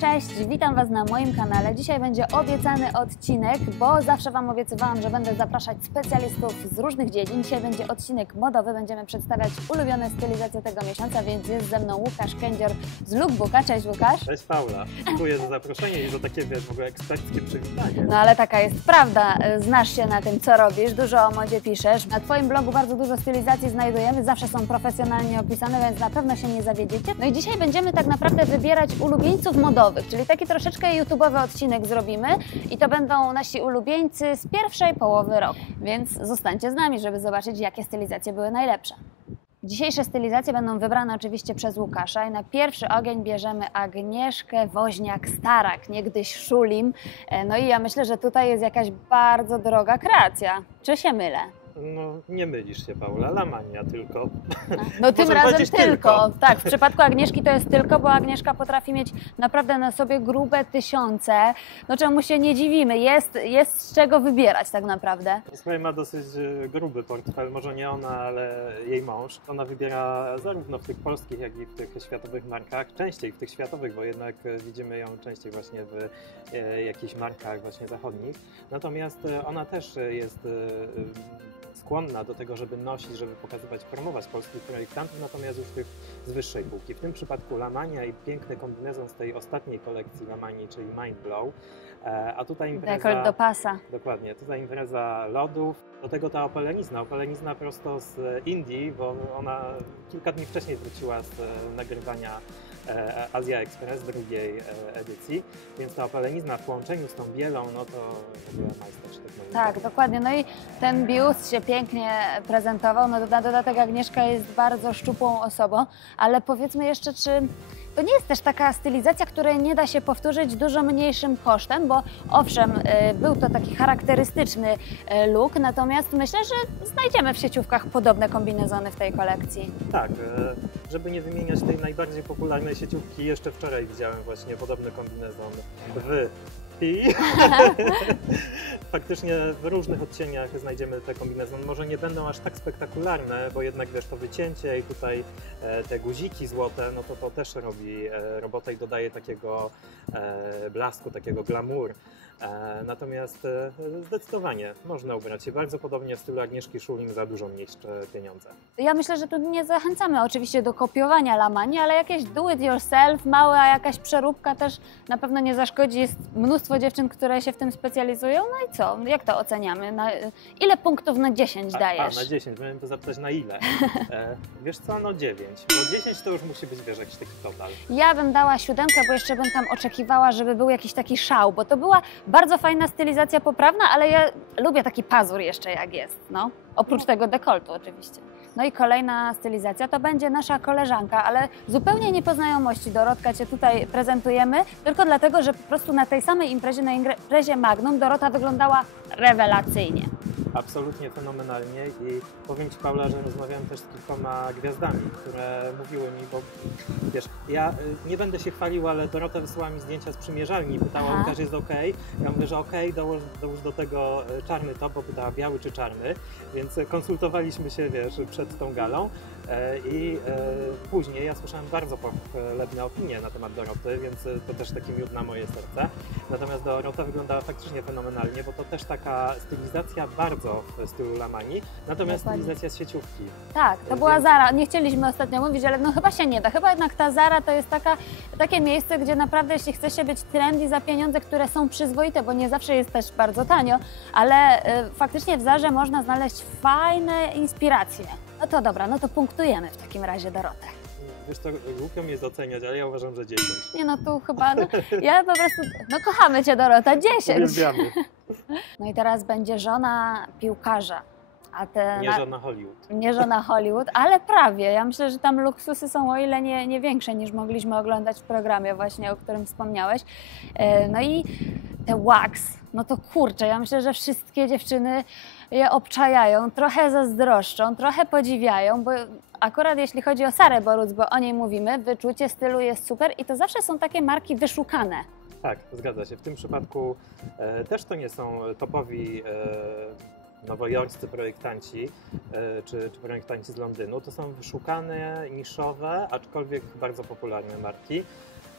Cześć, witam Was na moim kanale. Dzisiaj będzie obiecany odcinek, bo zawsze Wam obiecywałam, że będę zapraszać specjalistów z różnych dziedzin. Dzisiaj będzie odcinek modowy, będziemy przedstawiać ulubione stylizacje tego miesiąca, więc jest ze mną Łukasz Kędzior z Lookbooka. Cześć Łukasz. Cześć Paula, dziękuję za zaproszenie i za takie wiesz, w ogóle eksperckie przywitanie. No ale taka jest prawda, znasz się na tym, co robisz, dużo o modzie piszesz. Na Twoim blogu bardzo dużo stylizacji znajdujemy, zawsze są profesjonalnie opisane, więc na pewno się nie zawiedziecie. No i dzisiaj będziemy tak naprawdę wybierać ulubieńców modowych, czyli taki troszeczkę YouTube'owy odcinek zrobimy i to będą nasi ulubieńcy z pierwszej połowy roku. Więc zostańcie z nami, żeby zobaczyć, jakie stylizacje były najlepsze. Dzisiejsze stylizacje będą wybrane oczywiście przez Łukasza i na pierwszy ogień bierzemy Agnieszkę Woźniak-Starak, niegdyś Szulim. E, No i ja myślę, że tutaj jest jakaś bardzo droga kreacja. Czy się mylę? No nie mylisz się Paula, Lamania tylko. No tym razem tylko. tylko. Tak, w przypadku Agnieszki to jest tylko, bo Agnieszka potrafi mieć naprawdę na sobie grube tysiące. No czemu się nie dziwimy? Jest, jest z czego wybierać tak naprawdę. Słuchaj, ma dosyć e, gruby portfel, może nie ona, ale jej mąż. Ona wybiera zarówno w tych polskich, jak i w tych światowych markach, częściej w tych światowych, bo jednak e, widzimy ją częściej właśnie w e, jakichś markach właśnie zachodnich. Natomiast ona też jest skłonna do tego, żeby nosić, żeby pokazywać, promować polskich projektantów, natomiast już tych z wyższej półki. W tym przypadku Lamania i piękny kombinezon z tej ostatniej kolekcji Lamanii, czyli Mind Blow. E, A tutaj impreza... Dekolt do pasa. Dokładnie, tutaj impreza lodów, do tego ta opalenizna, opalenizna prosto z Indii, bo ona kilka dni wcześniej wróciła z e, nagrywania e, Azja Express drugiej edycji, więc ta opalenizna w połączeniu z tą bielą, no to w ogóle majstersztyk. moim Tak, dokładnie. No i ten biust się pięknie prezentował. No na dodatek Agnieszka jest bardzo szczupłą osobą, ale powiedzmy jeszcze, czy to nie jest też taka stylizacja, której nie da się powtórzyć dużo mniejszym kosztem, bo owszem, y, był to taki charakterystyczny y, look, natomiast myślę, że znajdziemy w sieciówkach podobne kombinezony w tej kolekcji. Tak, e, żeby nie wymieniać tej najbardziej popularnej sieciówki, jeszcze wczoraj widziałem właśnie podobny kombinezon w i faktycznie w różnych odcieniach znajdziemy te kombinezony. Może nie będą aż tak spektakularne, bo jednak wiesz, to wycięcie i tutaj e, te guziki złote, no to to też robi e, robotę i dodaje takiego e, blasku, takiego glamour. Natomiast e, zdecydowanie można ubrać się bardzo podobnie w stylu Agnieszki Szulim za dużo mniejsze pieniądze. Ja myślę, że tu nie zachęcamy oczywiście do kopiowania lamani, ale jakieś do it yourself, mała jakaś przeróbka też na pewno nie zaszkodzi. Jest mnóstwo dziewczyn, które się w tym specjalizują. No i co? Jak to oceniamy? Na, ile punktów na 10 A, dajesz? A, na 10, miałem to zapytać na ile. E, wiesz co, no 9, bo 10 to już musi być, wiesz, jakiś taki total. Ja bym dała siódemkę, bo jeszcze bym tam oczekiwała, żeby był jakiś taki szał, bo to była bardzo fajna stylizacja poprawna, ale ja lubię taki pazur jeszcze jak jest, no. Oprócz tego dekoltu oczywiście. No i kolejna stylizacja to będzie nasza koleżanka, ale zupełnie nie po znajomości Dorotka Cię tutaj prezentujemy, tylko dlatego, że po prostu na tej samej imprezie, na imprezie Magnum Dorota wyglądała rewelacyjnie. Absolutnie fenomenalnie i powiem Ci Paula, że rozmawiałem też z kilkoma gwiazdami, które mówiły mi, bo wiesz, ja y, nie będę się chwalił, ale Dorota wysłała mi zdjęcia z przymierzalni, pytała, Aha. Łukasz jest ok? Ja mówię, że ok, dołóż, dołóż do tego y, czarny top, bo pytała biały czy czarny, więc konsultowaliśmy się, wiesz, przed tą galą i e, później ja słyszałem bardzo pochlebne opinie na temat Doroty, więc y, to też taki miód na moje serce. Natomiast Dorota wyglądała faktycznie fenomenalnie, bo to też taka stylizacja bardzo w stylu Lamani, natomiast Dokładnie. stylizacja z sieciówki. Tak, to była Zara. Nie chcieliśmy ostatnio mówić, ale no chyba się nie da. Chyba jednak ta Zara to jest taka, takie miejsce, gdzie naprawdę jeśli chce się być trendy za pieniądze, które są przyzwoite, bo nie zawsze jest też bardzo tanio, ale y, faktycznie w Zarze można znaleźć fajne inspiracje. No to dobra, no to punktujemy w takim razie Dorotę. Wiesz co, głupio mi jest oceniać, ale ja uważam, że 10. Nie no, tu chyba, no, ja po prostu, no kochamy Cię Dorota, 10. Uwielbiamy. No i teraz będzie żona piłkarza. A te Nie na- żadna Hollywood. Nie żona Hollywood, ale prawie. Ja myślę, że tam luksusy są o ile nie, nie większe niż mogliśmy oglądać w programie właśnie, o którym wspomniałeś. E, No i te wax, no to kurczę, ja myślę, że wszystkie dziewczyny je obczajają, trochę zazdroszczą, trochę podziwiają, bo akurat jeśli chodzi o Sarę Boruc, bo o niej mówimy, wyczucie stylu jest super i to zawsze są takie marki wyszukane. Tak, zgadza się. W tym przypadku e, też to nie są topowi e, nowojorscy projektanci e, czy, czy projektanci z Londynu. To są wyszukane, niszowe, aczkolwiek bardzo popularne marki.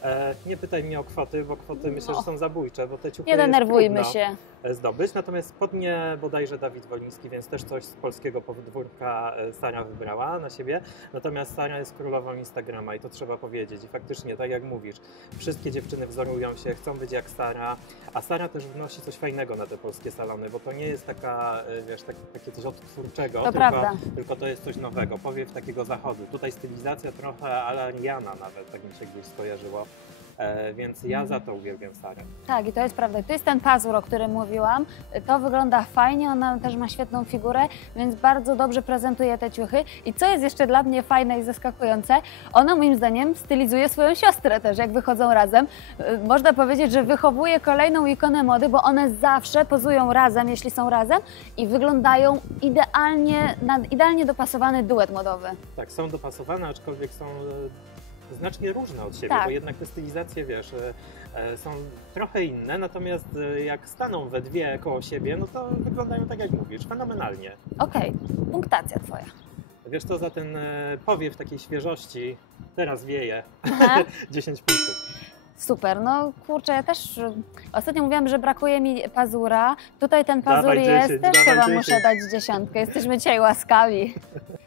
E, nie pytaj mnie o kwoty, bo kwoty myślę, że No. są zabójcze, bo te ciuchy Nie denerwujmy się. e, zdobyć. Natomiast spodnie bodajże Dawid Woliński, więc też coś z polskiego podwórka e, Sara wybrała na siebie. Natomiast Sara jest królową Instagrama i to trzeba powiedzieć. I faktycznie, tak jak mówisz, wszystkie dziewczyny wzorują się, chcą być jak Sara, a Sara też wnosi coś fajnego na te polskie salony, bo to nie jest taka, wiesz, tak, takie coś odtwórczego, To tylko, prawda. tylko to jest coś nowego, powiew takiego zachodu. Tutaj stylizacja trochę Rihanna nawet, tak mi się gdzieś skojarzyło. E, więc ja za to uwielbiam Sarę. Tak, i to jest prawda. To jest ten pazur, o którym mówiłam. To wygląda fajnie, ona też ma świetną figurę, więc bardzo dobrze prezentuje te ciuchy. I co jest jeszcze dla mnie fajne i zaskakujące, ona moim zdaniem stylizuje swoją siostrę też, jak wychodzą razem. Y, Można powiedzieć, że wychowuje kolejną ikonę mody, bo one zawsze pozują razem, jeśli są razem i wyglądają idealnie, na idealnie dopasowany duet modowy. Tak, są dopasowane, aczkolwiek są e, znacznie różne od siebie, Tak. bo jednak te stylizacje, wiesz, e, e, są trochę inne, natomiast e, jak staną we dwie koło siebie, no to wyglądają tak jak mówisz, fenomenalnie. Okej, punktacja twoja. Wiesz co, za ten powiew takiej świeżości teraz wieje Aha. 10 punktów. Super, no kurczę, ja też ostatnio mówiłam, że brakuje mi pazura. Tutaj ten pazur Dawaj jest, 10, też chyba 10. muszę dać dziesiątkę. Jesteśmy dzisiaj łaskawi.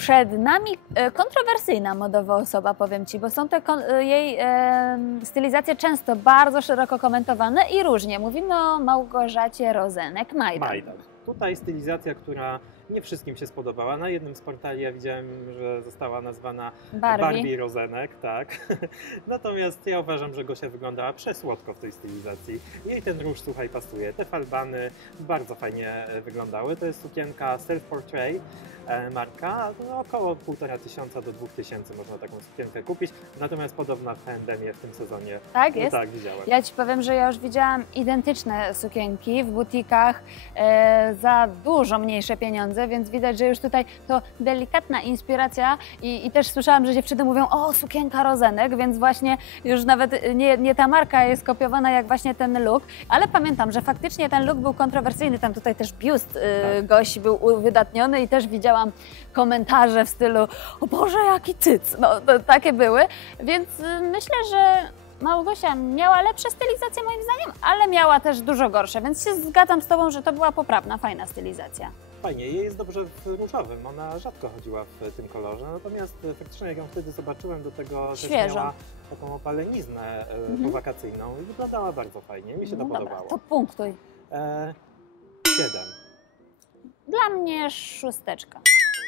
Przed nami e, kontrowersyjna modowa osoba, powiem Ci, bo są te e, jej e, stylizacje często bardzo szeroko komentowane i różnie. Mówimy o Małgorzacie Rozenek-Majdan. Majdan. Tutaj stylizacja, która nie wszystkim się spodobała. Na jednym z portali ja widziałem, że została nazwana Barbie. Barbie Rozenek, tak. Natomiast ja uważam, że Gosia wyglądała przesłodko w tej stylizacji. Jej ten róż, słuchaj, pasuje. Te falbany bardzo fajnie e, wyglądały. To jest sukienka self-portrait e, marka. No, około 1,5 tysiąca do 2 tysięcy można taką sukienkę kupić. Natomiast podobna w H&M w tym sezonie. Tak No jest? tak, widziałem. Ja Ci powiem, że ja już widziałam identyczne sukienki w butikach e, za dużo mniejsze pieniądze, więc widać, że już tutaj to delikatna inspiracja i, i też słyszałam, że dziewczyny mówią, o sukienka rozenek, więc właśnie już nawet nie, nie ta marka jest kopiowana jak właśnie ten look, ale pamiętam, że faktycznie ten look był kontrowersyjny, tam tutaj też biust e, Tak. gości był uwydatniony i też widziałam komentarze w stylu, o Boże, jaki cyc, no to, takie były, więc y, myślę, że Małgosia miała lepsze stylizacje moim zdaniem, ale miała też dużo gorsze, więc się zgadzam z Tobą, że to była poprawna, fajna stylizacja. Fajnie, jej jest dobrze w różowym, ona rzadko chodziła w tym kolorze, natomiast e, faktycznie jak ją wtedy zobaczyłem, do tego Świeżo. miała taką opaleniznę e, Mhm. powakacyjną i wyglądała bardzo fajnie, mi się to no dobra, podobało. to punktuj. E, siedem. Dla mnie szósteczka.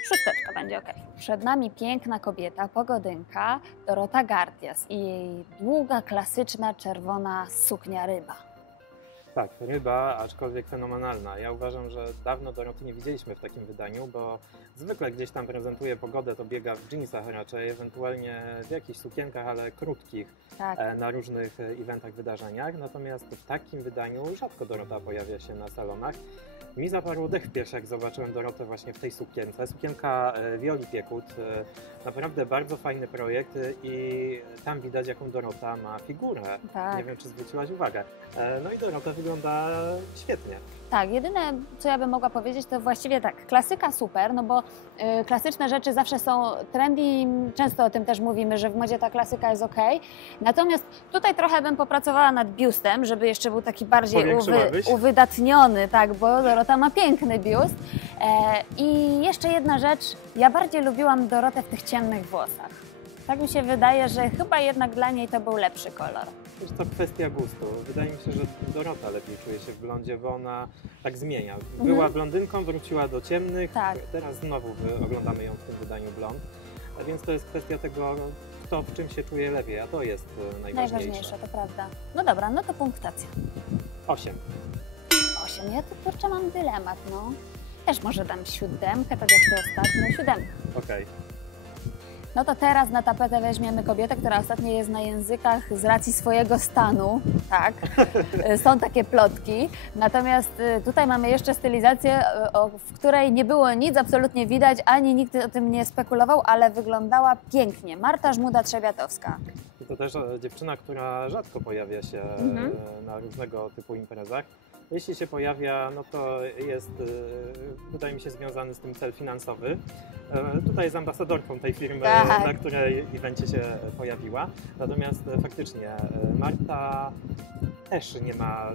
Szósteczka będzie ok. Przed nami piękna kobieta, pogodynka, Dorota Gardias i jej długa, klasyczna, czerwona suknia ryba. Tak, ryba, aczkolwiek fenomenalna. Ja uważam, że dawno Doroty nie widzieliśmy w takim wydaniu, bo zwykle gdzieś tam prezentuje pogodę, to biega w jeansach raczej, ewentualnie w jakichś sukienkach, ale krótkich, Tak. e, na różnych e, eventach, wydarzeniach. Natomiast w takim wydaniu rzadko Dorota pojawia się na salonach. Mi zaparł dech w piersi, jak zobaczyłem Dorotę właśnie w tej sukience. Sukienka e, Violi Piekut, e, naprawdę bardzo fajny projekt e, i tam widać, jaką Dorota ma figurę. Tak. Nie wiem, czy zwróciłaś uwagę. E, No i Dorota wygląda świetnie. Tak, jedyne co ja bym mogła powiedzieć to właściwie tak, klasyka super, no bo y, klasyczne rzeczy zawsze są trendy i często o tym też mówimy, że w modzie ta klasyka jest ok. Natomiast tutaj trochę bym popracowała nad biustem, żeby jeszcze był taki bardziej uwy, uwydatniony, tak, bo Dorota ma piękny biust. E, I jeszcze jedna rzecz, ja bardziej lubiłam Dorotę w tych ciemnych włosach. Tak mi się wydaje, że chyba jednak dla niej to był lepszy kolor. Wiesz, to kwestia gustu. Wydaje mi się, że Dorota lepiej czuje się w blondzie, bo ona tak zmienia. Była Mhm. blondynką, wróciła do ciemnych, Tak. teraz znowu oglądamy ją w tym wydaniu blond. A więc to jest kwestia tego, kto w czym się czuje lepiej, a to jest e, najważniejsze. Najważniejsze, to prawda. No dobra, no to punktacja. 8. 8. Ja tu kurczę mam dylemat, no. Też może dam siódemkę, tak jak ty ostatnio. Siódemkę. Okej. No to teraz na tapetę weźmiemy kobietę, która ostatnio jest na językach z racji swojego stanu, tak. Są takie plotki. Natomiast y, tutaj mamy jeszcze stylizację, y, w której nie było nic absolutnie widać, ani nikt o tym nie spekulował, ale wyglądała pięknie. Marta Żmuda-Trzewiatowska. I to też e, dziewczyna, która rzadko pojawia się e, Mhm. na różnego typu imprezach. Jeśli się pojawia, no to jest, e, wydaje mi się, związany z tym cel finansowy. E, Tutaj jest ambasadorką tej firmy, Tak. na której evencie się pojawiła. Natomiast e, faktycznie Marta też nie ma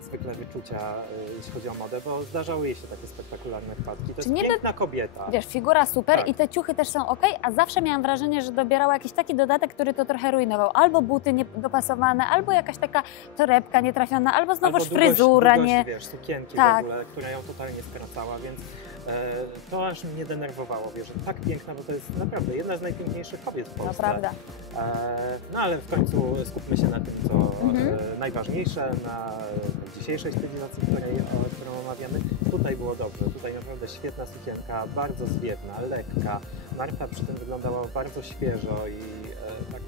e, zwykle wyczucia, e, jeśli chodzi o modę, bo zdarzały jej się takie spektakularne wpadki. To jest nie piękna kobieta. Wiesz, figura super Tak. i te ciuchy też są ok, a zawsze miałam wrażenie, że dobierała jakiś taki dodatek, który to trochę rujnował. Albo buty niedopasowane, albo jakaś taka torebka nietrafiona, albo znowuż Albo długość- fryzura, długość, nie... wiesz, sukienki Tak. w ogóle, która ją totalnie skracała, więc to aż mnie denerwowało, wiesz, że tak piękna, bo to jest naprawdę jedna z najpiękniejszych kobiet w Polsce. prawda. E, no ale w końcu skupmy się na tym, co Mhm. e, najważniejsze, na e, dzisiejszej stylizacji, której, o, którą omawiamy. Tutaj było dobrze, tutaj naprawdę świetna sukienka, bardzo zwiewna, lekka. Marta przy tym wyglądała bardzo świeżo i e, tak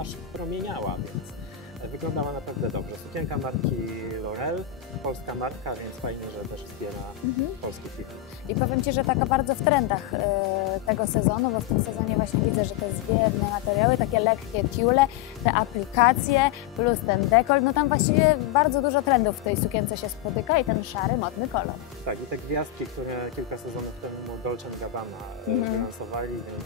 aż promieniała, więc e, wyglądała naprawdę dobrze. Sukienka marki L'Oreal, polska marka, więc fajnie, że też wspiera Mhm. polskich firm. I powiem Ci, że taka bardzo w trendach e, tego sezonu, bo w tym sezonie właśnie widzę, że te zwiewne materiały, takie lekkie tiule, te aplikacje, plus ten dekol, no tam właściwie bardzo dużo trendów w tej sukience się spotyka i ten szary, modny kolor. Tak, i te gwiazdki, które kilka sezonów temu Dolce Gabbana e, Mhm. wylansowali, więc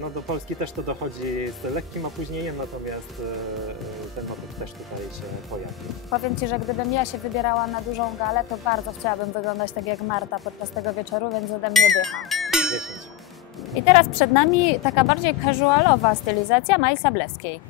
no do Polski też to dochodzi z lekkim opóźnieniem, natomiast e, e, ten motyw też tutaj się pojawił. Powiem Ci, że gdybym ja się wybierała na dużą galę, to bardzo chciałabym wyglądać tak jak Marta podczas tego wieczoru, więc ode mnie dycha. 10. I teraz przed nami taka bardziej casualowa stylizacja Mai Sablewskiej.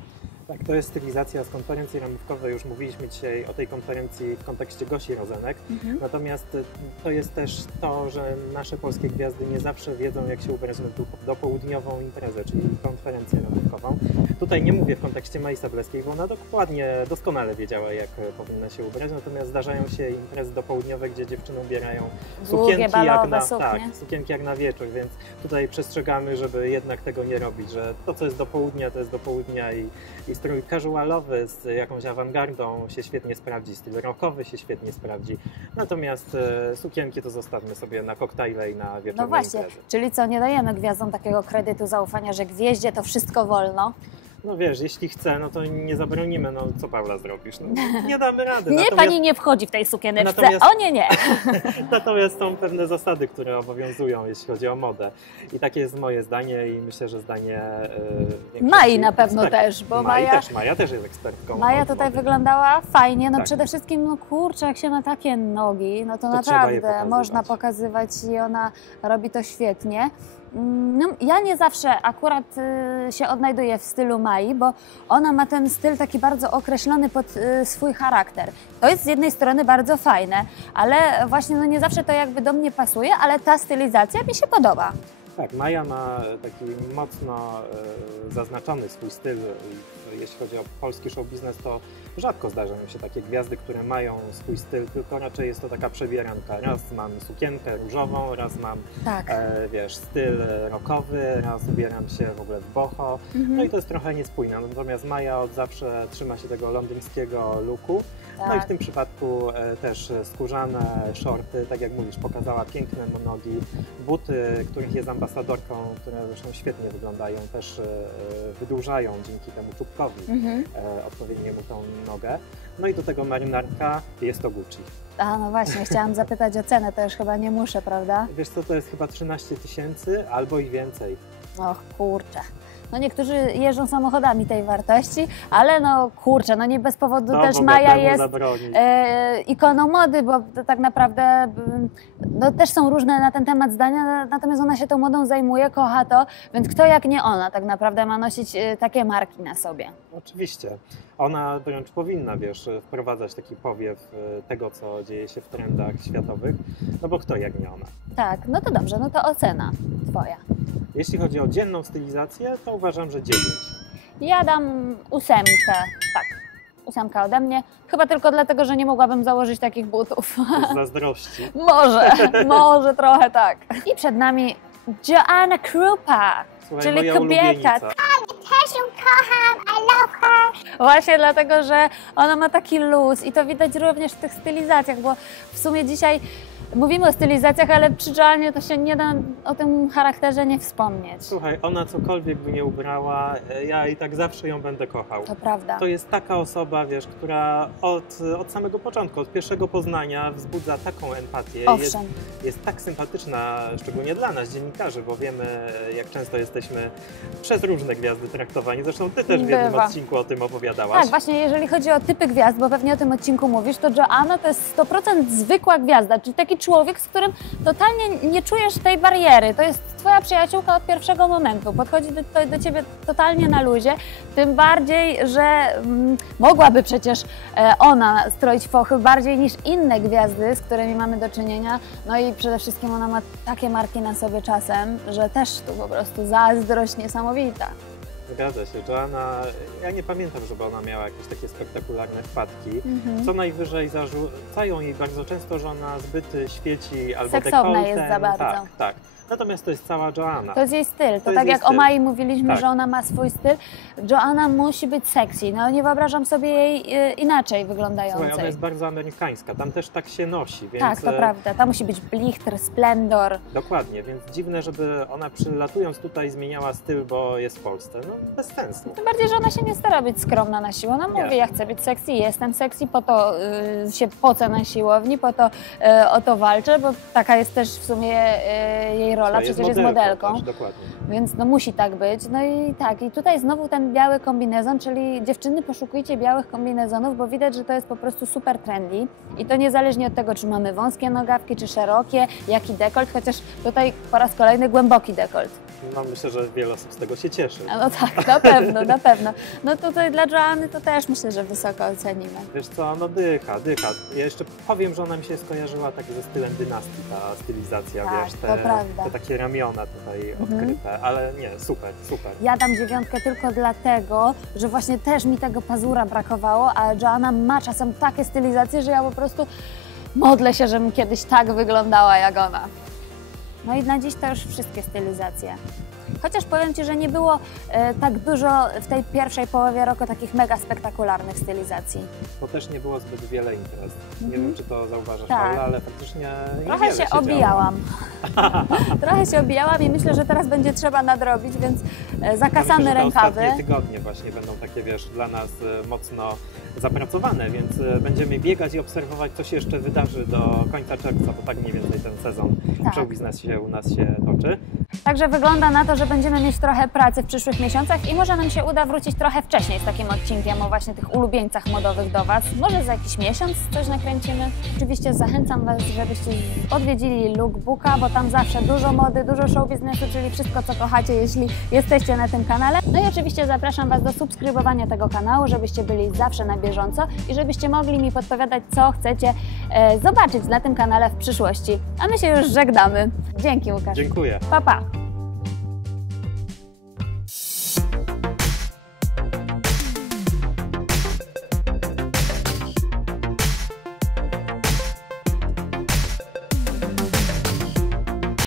Tak, to jest stylizacja z konferencji ramówkowej. Już mówiliśmy dzisiaj o tej konferencji w kontekście Gosi Rozenek. Natomiast y, to jest też to, że nasze polskie gwiazdy nie zawsze wiedzą, jak się ubrać do, dopołudniową imprezę, czyli konferencję ramówkową. Tutaj nie mówię w kontekście Mai Sableskiej, bo ona dokładnie, doskonale wiedziała, jak e, powinna się ubrać. Natomiast zdarzają się imprezy dopołudniowe, gdzie dziewczyny ubierają sukienki jak na, suknie. tak, sukienki jak na wieczór, więc tutaj przestrzegamy, żeby jednak tego nie robić, że to, co jest do południa, to jest do południa i, i strój casualowy z jakąś awangardą się świetnie sprawdzi, styl rockowy się świetnie sprawdzi, natomiast e, sukienki to zostawmy sobie na koktajle i na wieczorne No właśnie, imprezy. czyli co, nie dajemy gwiazdom takiego kredytu zaufania, że gwieździe to wszystko wolno. No wiesz, jeśli chce, no to nie zabronimy, no co Paula zrobisz? No, nie damy rady. Nie, pani nie wchodzi w tej sukieneczce. O nie, nie. Natomiast są pewne zasady, które obowiązują, jeśli chodzi o modę. I takie jest moje zdanie i myślę, że zdanie yy, Mai na pewno ekspertów. też, bo Mai Maja, też, Maja też jest ekspertką. Maja tutaj mody. wyglądała fajnie. No Tak. przede wszystkim, no kurczę, jak się ma takie nogi, no to, To naprawdę można pokazywać i ona robi to świetnie. No, ja nie zawsze akurat y, się odnajduję w stylu Mai, bo ona ma ten styl taki bardzo określony pod y, swój charakter. To jest z jednej strony bardzo fajne, ale właśnie no nie zawsze to jakby do mnie pasuje, ale ta stylizacja mi się podoba. Tak, Maja ma taki mocno e, zaznaczony swój styl. Jeśli chodzi o polski show biznes, to rzadko zdarzają się takie gwiazdy, które mają swój styl, tylko raczej jest to taka przebieranka. Raz mam sukienkę różową, raz mam, Tak. e, wiesz, styl rockowy, raz ubieram się w ogóle w boho. No Mhm. i to jest trochę niespójne. Natomiast Maja od zawsze trzyma się tego londyńskiego looku. No i Tak. w tym przypadku e, też skórzane shorty, tak jak mówisz, pokazała piękne nogi, buty, których jest ambasadorką, które zresztą świetnie wyglądają, też e, e, wydłużają dzięki temu czubkowi Mhm. e, odpowiedniemu tą nogę. No i do tego marynarka jest to Gucci. A no właśnie, chciałam zapytać o cenę, to już chyba nie muszę, prawda? Wiesz co, to jest chyba 13 tysięcy albo i więcej. Och kurczę. No niektórzy jeżdżą samochodami tej wartości, ale no kurczę, no nie bez powodu To też Maja jest e, ikoną mody, bo to tak naprawdę no, też są różne na ten temat zdania, natomiast ona się tą modą zajmuje, kocha to, więc kto jak nie ona tak naprawdę ma nosić e, takie marki na sobie. Oczywiście. Ona wręcz powinna, wiesz, wprowadzać taki powiew e, tego, co dzieje się w trendach światowych, no bo kto jak nie ona. Tak, no to dobrze, no to ocena twoja. Jeśli chodzi o dzienną stylizację, to uważam, że 9. Ja dam ósemkę, tak. Ósemka ode mnie, chyba tylko dlatego, że nie mogłabym założyć takich butów. Z zazdrości. Może, może trochę tak. I przed nami Joanna Krupa, Słuchaj, czyli moja kobieta. też ją kocham, I love her. Właśnie dlatego, że ona ma taki luz i to widać również w tych stylizacjach, bo w sumie dzisiaj Mówimy o stylizacjach, ale przy Joannie to się nie da o tym charakterze nie wspomnieć. Słuchaj, ona cokolwiek by nie ubrała, e, ja i tak zawsze ją będę kochał. To prawda. To jest taka osoba, wiesz, która od, od samego początku, od pierwszego poznania wzbudza taką empatię. Jest, Owszem. jest tak sympatyczna, szczególnie dla nas, dziennikarzy, bo wiemy, jak często jesteśmy przez różne gwiazdy traktowani. Zresztą ty też w jednym Bywa. odcinku o tym opowiadałaś. Tak, właśnie jeżeli chodzi o typy gwiazd, bo pewnie o tym odcinku mówisz, to Joanna to jest 100% zwykła gwiazda, czyli taki człowiek, z którym totalnie nie czujesz tej bariery. To jest twoja przyjaciółka od pierwszego momentu. Podchodzi do, do, ciebie totalnie na luzie, tym bardziej, że mm, mogłaby przecież e, ona stroić fochy bardziej niż inne gwiazdy, z którymi mamy do czynienia. No i przede wszystkim ona ma takie marki na sobie czasem, że też tu po prostu zazdrość niesamowita. Zgadza się. Joanna, ja nie pamiętam, żeby ona miała jakieś takie spektakularne wpadki. Mhm. Co najwyżej zarzucają jej bardzo często, że ona zbyt świeci albo Seksowna dekoltem. jest za bardzo. Tak, tak. Natomiast to jest cała Joanna. To jest jej styl. To, jest tak jak o styl. Mai mówiliśmy, Tak. że ona ma swój styl. Joanna musi być sexy. No nie wyobrażam sobie jej e, inaczej wyglądającej. Słuchaj, ona jest bardzo amerykańska, tam też tak się nosi, więc tak, to e, prawda. Tam musi być blichtr, splendor. dokładnie, więc dziwne, żeby ona przylatując tutaj zmieniała styl, bo jest w Polsce. No bez sensu. Tym bardziej, że ona się nie stara być skromna na siłę. Ona Nie. mówi, ja chcę być sexy, jestem sexy, po to y, się pocę na siłowni, po to y, o to walczę, bo taka jest też w sumie y, jej rola, Słuchaj, przecież jest modelką. Też, dokładnie. Więc no musi tak być. No i tak, i tutaj znowu ten biały kombinezon, czyli dziewczyny poszukujcie białych kombinezonów, bo widać, że to jest po prostu super trendy. I to niezależnie od tego, czy mamy wąskie nogawki, czy szerokie, jaki dekolt, chociaż tutaj po raz kolejny głęboki dekolt. No myślę, że wiele osób z tego się cieszy. A No tak, na pewno, na pewno. No tutaj dla Joanny to też myślę, że wysoko ocenimy. Wiesz co, no dycha, dycha. Ja jeszcze powiem, że ona mi się skojarzyła tak ze stylem dynastii, ta stylizacja, Tak, wiesz, to te, prawda. te takie ramiona tutaj Mhm. odkryte, ale nie, super, super. Ja dam dziewiątkę tylko dlatego, że właśnie też mi tego pazura brakowało, a Joanna ma czasem takie stylizacje, że ja po prostu modlę się, żebym kiedyś tak wyglądała jak ona. No i na dziś to już wszystkie stylizacje. Chociaż powiem Ci, że nie było e, tak dużo w tej pierwszej połowie roku takich mega spektakularnych stylizacji. Bo też nie było zbyt wiele imprez. Nie Mhm. wiem, czy to zauważasz, Tak. Paula, ale faktycznie Trochę niewiele się działo. obijałam. Trochę się obijałam i myślę, że teraz będzie trzeba nadrobić, więc e, zakasamy Ja myślę, że te rękawy. ostatnie tygodnie właśnie będą takie, wiesz, dla nas e, mocno zapracowane, więc e, będziemy biegać i obserwować, co się jeszcze wydarzy do końca czerwca, bo tak mniej więcej ten sezon Tak. show biznes się u nas się toczy. Także wygląda na to, że będziemy mieć trochę pracy w przyszłych miesiącach i może nam się uda wrócić trochę wcześniej z takim odcinkiem o właśnie tych ulubieńcach modowych do Was. Może za jakiś miesiąc coś nakręcimy. Oczywiście zachęcam Was, żebyście odwiedzili Lookbooka, bo tam zawsze dużo mody, dużo show biznesu, czyli wszystko, co kochacie, jeśli jesteście na tym kanale. No i oczywiście zapraszam Was do subskrybowania tego kanału, żebyście byli zawsze na bieżąco i żebyście mogli mi podpowiadać, co chcecie e, zobaczyć na tym kanale w przyszłości. A my się już żegnamy. Dzięki Łukasz. Dziękuję. Pa, pa.